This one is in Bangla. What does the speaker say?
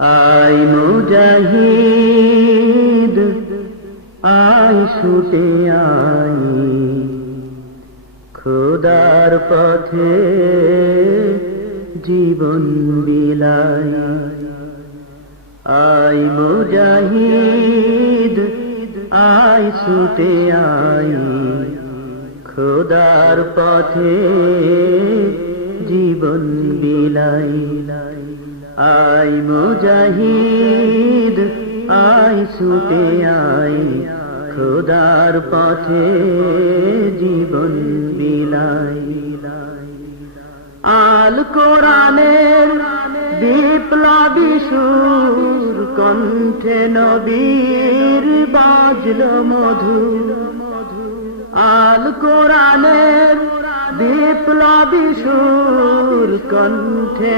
আই মুজাহিদ আই ছুটে আই খোদার পথে জীবন বিলায়। আই মুজাহিদ আই ছুটে আই খোদার পথে জীবন বিলায়। আই মুজাহিদ আই ছুটে আই খোদার পথে জীবন বিলায়। আল কোরআনের বিপ্লবী সুর কণ্ঠে নবীর বাজল মধুর। আল কোরআনের বিপ্লবী সুর কণ্ঠে